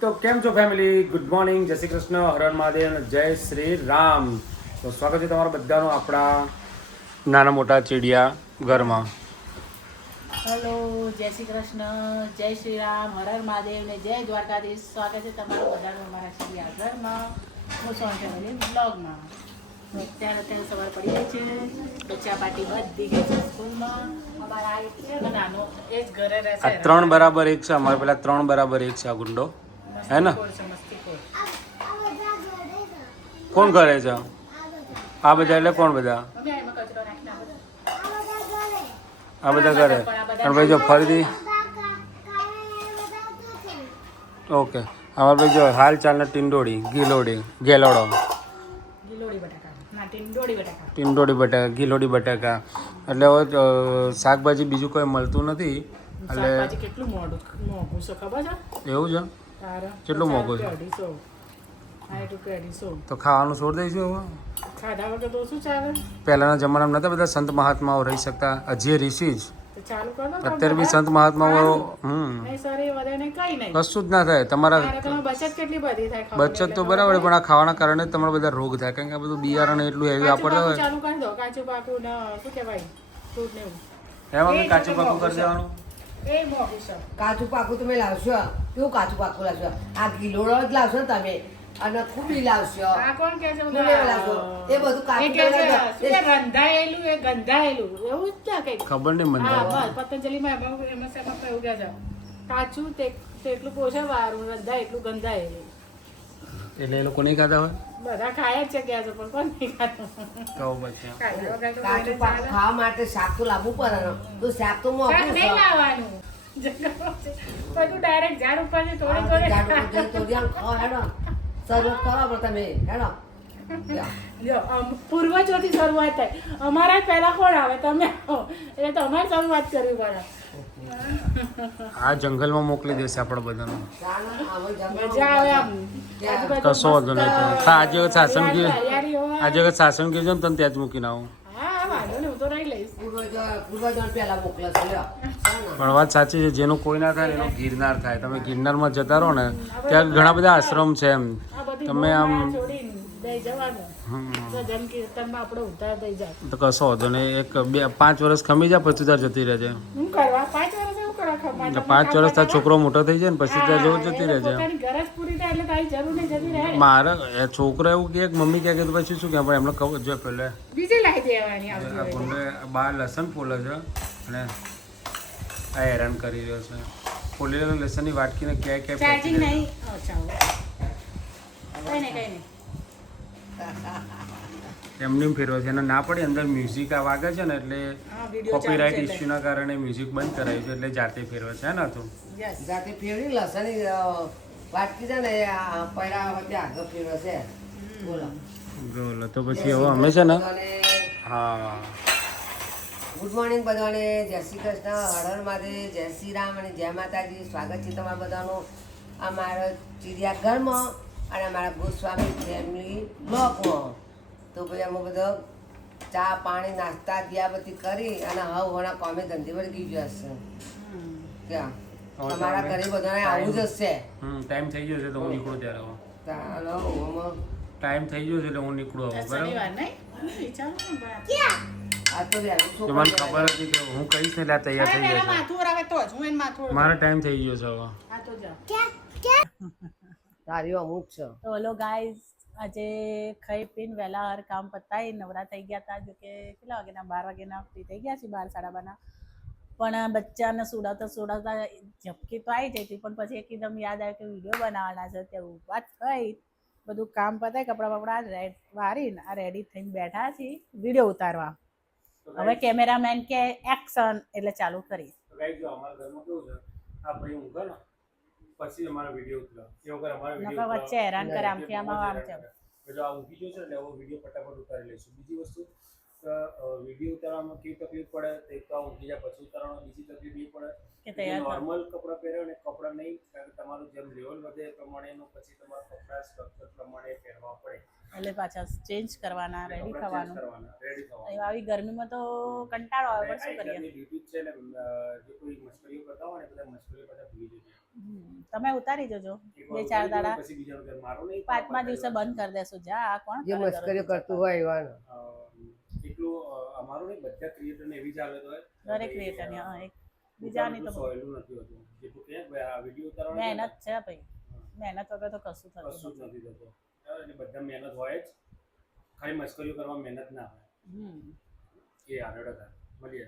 તો કેમ છો ફેમિલી? ગુડ મોર્નિંગ, જય શ્રી કૃષ્ણ, હર હર મહાદેવ અને જય શ્રી રામ. તો સ્વાગત છે તમારા બધાનું આપણા નાના મોટા ચીડિયા ઘરમાં. હેલો, જય શ્રી કૃષ્ણ, જય શ્રી રામ, હર હર મહાદેવ ને જય દ્વારકાધીશ. સ્વાગત છે તમારું બધાનું અમારા ચીડિયા ઘરમાં. હું સોન ફેમિલી બ્લોગમાં. તો અત્યારે સવાર પડી ગઈ છે. બચ્ચા પાર્ટી બધી ગઈ છે સ્કૂલમાં. અમારા આ એક છે ને નાનો એ જ ઘરે રહે આ છે. 3 બરાબર 1 છે, અમારે પેલા 3 બરાબર 1 છે આ ગુંડો. હે ને? મસ્તીખોર. કોણ કરે છે આ બધા? એટલે કોણ બધા? મમ્મી આ એમાં કચરો નાખીને આ બધા કરે. અને ભાઈ જો ફરીથી ઓકે. અમારે ભાઈ જો હાલ ચાલને ટીંડોળી, ગીલોડી, ગેલોડો, ગિલોડી બટાકા ના ટીંડોળી બટાકા. ટીંડોળી બટાકા, ગીલોડી બટાકા. એટલે હવે શાકભાજી બીજું કોઈ મળતું નથી. એટલે શાકભાજી કેટલું મોંઘું છે ખબર છે? એવું છે? તારા કેટલું મોંઘું છે? 250. હા, 250. તો ખાવાનું છોડી દઈશું હવે. ખાધા વગર તો શું ચાલે? પહેલાંના જમાનામાં નતા બધા સંત મહાત્માઓ રહી શકતા, હજી ઋષિ જ. તો ચાલુ કર દો. અત્યારે બી સંત મહાત્માઓ નહીં સર, એ વધે નહીં, કઈ નહીં. કશું જ ના થાય. તમારા તમારી બચત કેટલી બધી થાય ખાવાની બચત તો બરાબર, પણ આ ખાવાના કારણે જ તમારા બધા રોગ થાય. કારણ કે આ બધું બિયારણ એટલું હેવી કાચું વાપરતા પાકું હોય. ચાલુ કરી દો. કાચું પાકું ને શું કહેવાય, ફ્રૂટ ને એવું. એમાં બી કાચું પાકું કરી દેવાનું. એ મોંઘું છે. કાચું પાકું તમે લાવશો? કેવું કાચું પાકું લાવશો? આ ગિલોડો જ લાવશો ને તમે, અને ખૂબી લાવશો. આ કોણ કહે છે? ખૂબી લાવશો એ બધું એ કાચું કહે છે, લાવશો. શું કે ગંધાયેલું, એ ગંધાયેલું એવું જ છે કંઈક. ખબર નહીં મને હા, તો. બસ પતંજલિમાં એમાં એવું કહે છે, કાચું તેટલું પોષણ વાળું, રંધા એટલું ગંધાયેલું. એટલે એ લોકો નહીં ખાતા હોય બધા ખાય જ છે કે છે, પણ કોણ નહીં ખાતું? તો પછી ખાયા વગર તો કાચું કોઈને પાકું ચાલે? ખાવા માટે શાક તો લાવવું પડે ને. તો શાક તો શાક મોંઘું નહીં છે. લાવવાનું. બધું ડાયરેક્ટ ઝાડ ઉપરથી હા, થોડી જાડું ભૂજન તો જ્યાં ખાઓ હેડો. શરૂઆત કરવા પડે તમે હેડો. જો પૂર્વજોથી શરૂઆત થાય. અમારા પહેલા કોણ આવે? તમે આવો. એટલે તમારે શરૂઆત કરવી પડે. આ જંગલમાં મોકલી દેશે આપણે બધાને. મજા આવે આમ. કશો વાંધો નહીં. આજે વખત શાસન ગયું, તૈયારી હોય. આજે વખત શાસન ગયું છે ને તને ત્યાં જ મૂકીને આવું. હા, વાંધો નહીં, હું તો રહી લઈશ. પૂર્વજો પહેલા મોકલે છે લ્યો. પણ વાત સાચી છે, જેનું કોઈ ના થાય ને એનો ગિરનાર થાય. તમે ગિરનારમાં જતા રહો ને, ત્યાં ઘણા બધા આશ્રમ છે એમ. આ બધી તમે આમ મોહમાયા છોડીને દઈ જવાનું. તો જન કીર્તનમાં આપણો ઉદ્ધાર થઈ જાય. તો કશો વાંધો નહીં. 5 વર્ષ ખમી જાય પછી ત્યાં જતી રહેજે. શું કરવા? 5 વર્ષ એવું કરવા ખબર? એટલે 5 વર્ષ ત્યાં છોકરો મોટો થઈ જાય ને પછી ત્યાં જવું જતી રહેજે. પોતાની ગરજ પૂરી થાય એટલે તારી જરૂર નહીં, જતી રહે. મારે એ છોકરો એવું કે મમ્મી કહે કે તો પછી શું કે પણ એમને ખબર જો પેલે બીજી લાવી દેવાની આ આવતી હોય. ગુંડે બહાર લસણ ફોલે છે અને આ હેરાન કરી રહ્યો છે. ફોલેલા લસણની વાટકીને ક્યાંય ક્યાંય ચાર્જિંગ ફેંકી દે. નહીં. અચ્છા, કઈ નહીં. એમની ફેરવે છે અને ના પડી અંદર મ્યુઝિક આ વાગે છે ને એટલે હા, વિડીયો કોપીરાઇટ ચાલુ છે ઇસ્યુના કારણે મ્યુઝિક બંધ કરાવ્યું છે એટલે જાતે ફેરવે છે ને તું. Yes. જાતે ફેરવી લસણી વાટકી છે ને આ પૈડા વચ્ચે આગળ ફેરવે છે. બોલો. બોલો તો પછી હવે અમે છે ને હા ગુડ મોર્નિંગ બધાને. જય શ્રી કૃષ્ણ, હર હર મહાદેવ, જય શ્રી રામ અને જય માતાજી. સ્વાગત છે તમારા બધાનું અમારા ચિડિયાઘરમાં અને અમારા ગોસ્વામી ફેમિલી બ્લોગમાં. તો ભાઈ અમે બધા ચા પાણી નાસ્તા દિયાબત્તી કરી અને હવે હોણા કોમે ધંધે વળગી ગયા છે. ક્યાં અમારા ઘરે બધાને આવું જ હશે. ટાઈમ થઈ ગયો છે તો હું નીકળું ત્યારે હવે. ચાલો ઓમાં ટાઈમ થઈ ગયો છે એટલે હું નીકળું હવે બરાબર. શનિવાર નહીં? વિચારો ને બરાબર. આ તો વહેલું તો છોકરા મને ખબર હતી કે હું કહીશ ને એટલે આ તૈયાર અરે થઈ પેલા જશે. માથું આવે તો જ હું એને માથું મારો ટાઈમ થઈ ગયો છે હવે. આ તો જા. તારી અમુક છે. તો હલો ગાઈઝ, આજે ખાઈ પીને વહેલા હર કામ પતાવી નવરા થઈ ગયા હતા. જો કે કેટલા વાગ્યાના 12 વાગ્યાના ફ્રી થઈ ગયા છે, 12 સાડા 12ના. પણ બચ્ચાને સુડાવતા ઝપકી તો આવી જઈ હતી, પણ પછી એકદમ યાદ આવ્યું કે વિડીયો બનાવવાના છે. તે વાત થઈ, બધું કામ પતાય, કપડાં બપડા વારીને આ રેડી થઈને બેઠા છીએ વિડીયો ઉતારવા. હવે કેમેરામેન કે એક્શન એટલે ચાલુ કરી. ગાઈસ જો અમારા ઘરમાં કેવું છે, આ ભાઈ ઊંઘે ને પછી અમારો વિડીયો ઉતરે. એ વગર અમારો વિડીયો વચ્ચે હેરાન કરે આમથી આમાં આમ છે. જો આ ઊંઘી ગયો છે એટલે હવે વિડીયો ફટાફટ ઉતારી લઈશું. બીજી વસ્તુ વિડીયો ઉતારવામાં કેવી તકલીફ પડે તો એક તો આ ઊંઘી જાય પછી ઉતારવામાં બીજી તકલીફ એ પડે કે તૈયાર નોર્મલ કપડાં પહેર્યો ને કપડાં નહીં, કારણ કે તમારું જેમ લેવલ વધે એ પ્રમાણેનું પછી તમારા કપડાં સ્ટ્રક્ચર પ્રમાણે પહેરવા પડે. એટલે પાછા ચેન્જ કરવાના, રેડી થવાનું. રેડી થવાનું. આવી ગરમીમાં તો કંટાળો આવે, પણ શું કરીએ. ડ્યુટી છે ને જે કોઈ મશ્કરીઓ કરતા હોય ને બધા મશ્કરીઓ બધા ભૂલી જઈએ. તમે ઉતારી જજો એકવાર 2-4 ઉતારી દાડા દો, પછી બીજાનું ઘર મારો નહીં. 5મા દિવસે બંધ કરી દેશું. જા આ કોણ જે કરે મસ્કરીઓ દરરોજ કરતું હોય એવાનો એટલું અમારું નહીં, બધા ક્રિએટરને એવી ચાલે તો દરેક ક્રિએટરની એક બીજાની તો સહેલું નથી હોતું. જેટલું કે ભાઈ આ વિડીયો ઉતારવાનો છે ને, મહેનત છે ભાઈ. મહેનત વગર તો કશું થતું કશું જ નથી. નથી થતું. એટલે બધા મહેનત હોય જ, ખાલી મસ્કરીઓ કરવા મહેનત ના હોય. એ આગળ હતા મળીએ.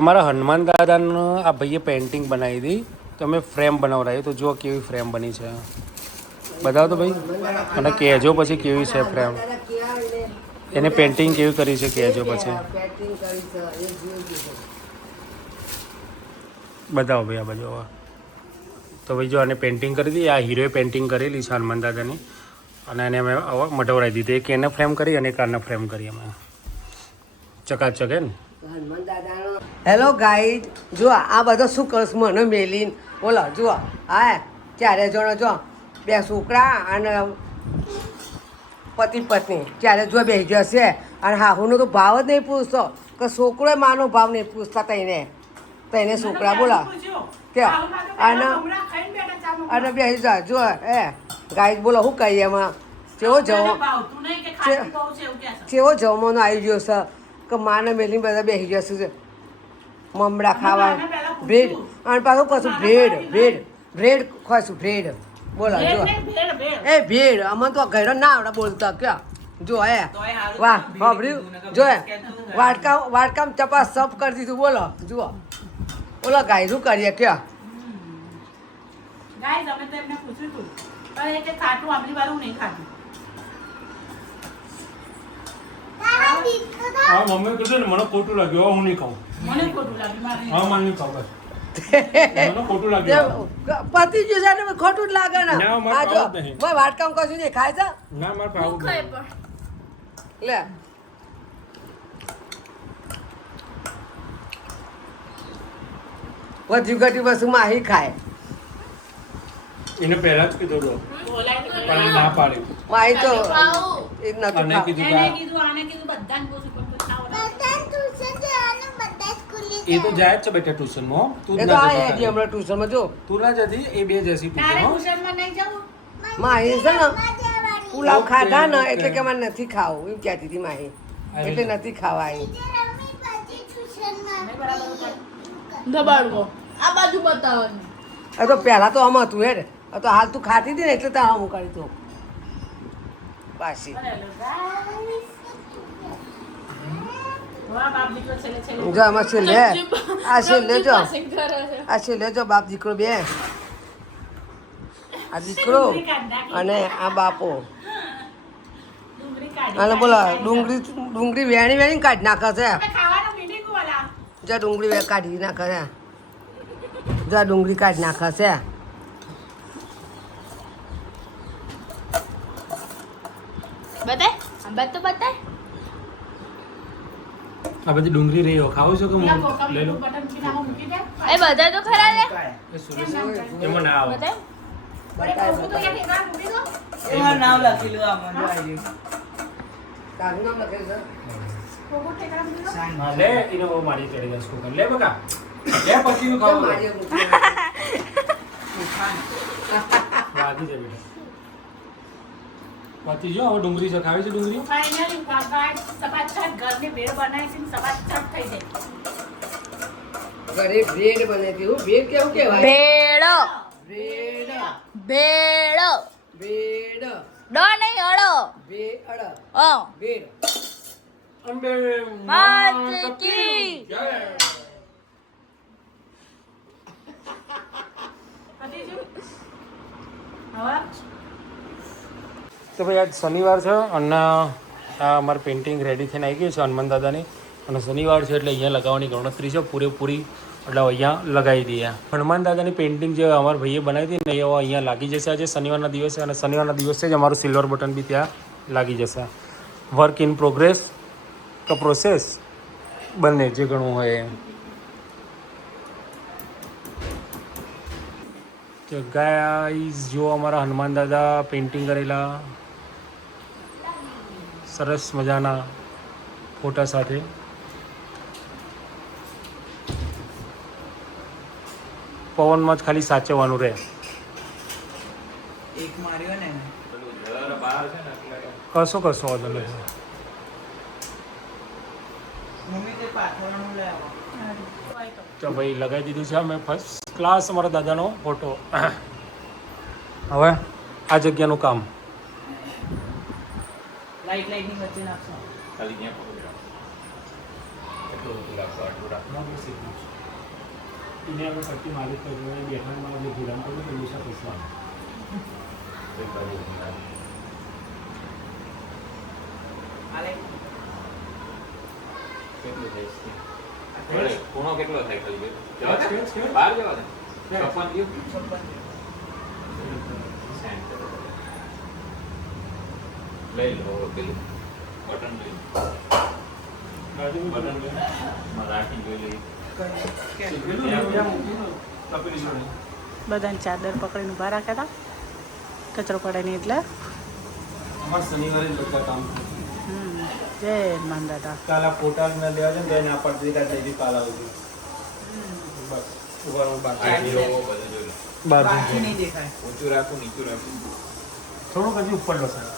અમારા હનુમાન દાદાનું આ ભાઈએ પેઇન્ટિંગ બનાવી હતી, તો અમે ફ્રેમ બનાવડાવી. તો જુઓ કેવી ફ્રેમ બની છે, બતાવો તો ભાઈ, અને કહેજો પછી કેવી છે ફ્રેમ. દાદા કેવા એને એને પેઇન્ટિંગ કેવી કરી છે કહેજો પછી. પેકિંગ કરી છે એ જોઈ દીધું. બતાવો ભાઈ આ બાજુ હવે. તો ભાઈ જો આને પેઇન્ટિંગ કરી હતી, આ હીરોએ પેઇન્ટિંગ કરેલી છે હનુમાન દાદાની, અને એને અમે હવે મઢવડાવી દીધી. એક એને ફ્રેમ કરી અને એક આને ફ્રેમ કરી અમે. ચકાચક હે ને. હનુમાન દાદાનો હેલો ગાઈડ, જો આ બધો શું કરશું મને મેલીન બોલો. જુઓ હા, ચારે જણો જો 2 છોકરા અને પતિ પત્ની ચારે જો બેસી જશે. અને હાહુનો તો ભાવ જ નહીં પૂછતો, કે છોકરો માનો ભાવ નહીં પૂછતા તઈને છોકરા બોલા કે અને બેસી જા. જો ગાઈડ બોલો શું કહીએ એમાં કેવો જમવાનો આવી ગયો છે, કે માને મેલીને બધા બેસી જશે મમડા ખાવા, બ્રેડ અને પાછું કશું બ્રેડ ખાઈશું બ્રેડ. બોલો જો એ ભેડ અમને તો ઘરે ના આવડે બોલતા ક્યાં. જો વાહ ખબર્યું જો વાટકામ ચપાસ સપ કરી દીધું. બોલો જુઓ બોલો ગાય શું કરીએ ક્યાં. ગાઈસ અમે તો એમને પૂછ્યું હતું પણ એ કે ખાટું આમલી વાળું નહીં ખાતું. હા મમ્મી કીધું ને મને ખોટું લાગ્યું, હું નહીં ખાઉં. મને ખોટું લાગ્યું મારે નહીં. હા મને નહીં ખાવ બસ. મને ખોટું લાગ્યું. પતિ જો છે ને ખોટું જ લાગે ને. ના, મારે આ જો ખાવું જ નહીં. ભાઈ વાટકામ કશું નહીં ખાય છે ના મારે ખાવું જ નહીં. લે વધી ઘટી વસ્તુ માહી ખાય. એને પહેલા જ કીધું હતું, બોલાય તો પણ એ ના પાડી. માહી તો એ અને નતું ખાવ. કીધું એને કે કીધું આને કીધું બધાને પૂછ્યું પણ તો ખાવ એ તો જાય જ છે બેટા ટ્યુશનમાં. તું જ એ તો ના આ જતો હજી હમણાં ટ્યુશનમાં જો તું ના જતી, એ બે જશે તારે ટ્યુશનમાં. ટ્યુશનમાં નહીં જવું. માહી છે ને પુલાવ ખાધા ને એટલે કે મારે નથી ખાવું એમ કહેતી હતી માહી, એટલે નથી ખાવા આવી. નહીં બરાબર ઉતાર. દબાડવો આ બાજુ બતાવવાનું. એ તો પહેલા તો આમ હતું હેડ, આ તો હાલ તું ખાતી હતી ને એટલે તો આમ કરી તું પાછી. બરાબર, guys. વાહ, બાપ દીકરો છેલ્લે છેલ્લે. જો આમાં છેલ્લે આ છેલ્લે જો પાસિંગ કરે છે. આ છેલ્લે જો બાપ દીકરો બે, આ દીકરો અને આ બાપો. ડુંગળી કાઢી. અને બોલો ડુંગળી વેણી કાઢી નાખે છે. આપણે ખાવાનું meeting વાળા. જો ડુંગળી કાઢી નાખે છે. જો ડુંગળી કાઢી નાખે છે. બતાય આમ બાદ તો બતાય. આ બધી ડુંગળી રહી હોય, ખાવું છો કે પેલા હું કોકમ લઈ લઉં? બટન કી નાખો મૂકી દે. એ બધા તો ખરા લે. એ સુરેશ એમાં ના આવે. બતાય. અરે, કોકું તો યાર ઠેકાણ મૂકી દો. એમાં નામ લખેલું આમાં જો આવી તારું નામ લખેલું છે? કોકું ઠેકાણ મૂકી દો. હા, લે એને બહુ મારી ચડી ગઈ સ્કૂટર. લે બકા લે પછી કેમ ખાવું મારી મૂકી? વાગી જાય બેટા. પતિ જો હવે ડુંગળી છે, ખાવી છે ડુંગળી? Finally, guys, સપાચટ ઘરની ભેળ બનાવી છે ને સપાચટ થઈ જાય. ઘરે બ્રેડ બને છે. હું બ્રેડ કેવું કહેવાય? ભેળો બ્રેડ ભેળો બ્રેડ ડો નહીં અડો. બેડ ઓ બ્રેડ. અંબે માત કી જય. પતી ગયું? હવે તો ભાઈ આજ શનિવાર છે અને આ અમારી પેઇન્ટિંગ રેડી થઈને આવી ગઈ છે હનુમાન દાદાની. અને શનિવાર છે એટલે અહીંયા લગાવવાની ગણતરી છે પૂરેપૂરી, એટલે અહીંયા લગાવી દઈએ. હનુમાન દાદાની પેઇન્ટિંગ જે અમારા ભાઈએ બનાવી હતી ને એ અહીંયા લાગી જશે આજે શનિવારના દિવસે, અને શનિવારના દિવસે જ અમારું સિલ્વર બટન બી ત્યાં લાગી જશે. વર્ક ઇન પ્રોગ્રેસ કે પ્રોસેસ બંને જે ઘણું હોય એમ. તો ગાઈઝ જો અમારા હનુમાન દાદા પેઇન્ટિંગ કરેલા સરસ મજાના ફોટા સાથે. પવનમાં જ ખાલી સાચવવાનું રહે. એક માર્યો ને કશો વાંધો નહીં. મમ્મી તે પાથરવાનું લાવો. તો ભાઈ લગાવી દીધું છે અમે ફર્સ્ટ ક્લાસ અમારા દાદાનો ફોટો. હવે આ જગ્યાનું કામ લાઈટની વચ્ચે નાખશો. એને આપણે પટ્ટી માલિક કરી બેઠામાં આપણે ગુલામ કર્યું તો પૈસા પૈસા આલે ખૂણો કેટલો થાય ખાલી બહાર જવા દે 56 લઈ લો પેલું બટન લઈ રાખી જોઈ લઈ બધાને ચાદર પકડીને ઊભા રાખ્યા હતા કચરો પડે નહીં એટલે. અમારે શનિવારે જ બધા કામ જય હનુમાન દાદા. કાલ આ ફોટા લેવા છે ને તો એને આપણે કાલ આવું બસ ઉભા બધું જોઈ લો બાકી નહીં દેખાય. ઊંચું રાખું નીચું રાખું થોડુંક હજી ઉપર લો સાહેબ.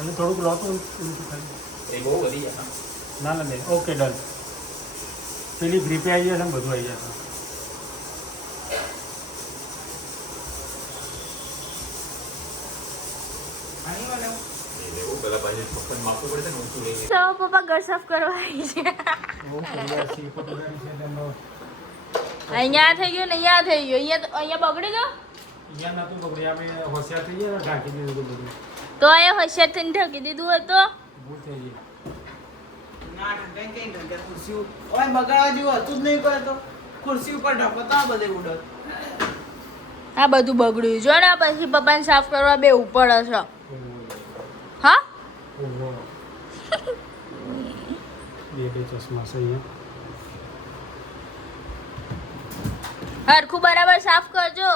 અને થોડુંક લો તો ઊંચું ખાલી. એ બહુ વધી જાય ના નહીં ઓકે ડન. પેલી ગ્રીપે આવી જશે ને બધું આવી જશે. આની વાળો એવું પેલા પાછી પપ્પાને માપવું પડશે ને ઊંચું લઈને તો પપ્પા ઘર સાફ કરવા આવી છે. અહીંયા થઈ ગયું ને અહીંયા થઈ ગયું. અહીંયા બગડી ગયો અહીંયા નતું પકડી અમે હોશિયાર થઈ ગયા ઢાંકી દીધું હતું બધું. તો અહીંયા હોશિયાર થઈને ઢકી દીધું હોય તો ભૂલ થઈ ગઈ. ના ઢંકાઈ કઈ ઢંકાઈ ખુરશી ઓય બગાડવા જેવું હતું જ નહીં કોઈ તો ખુરશી ઉપર ઢકો તો આ બધે ઉડત. આ બધું બગડ્યું જો ને પછી પપ્પાને સાફ કરવા બે ઉપર હશે. હા ઓહો. બે ચશ્મા છે અહીંયા. હરખું બરાબર સાફ કરજો.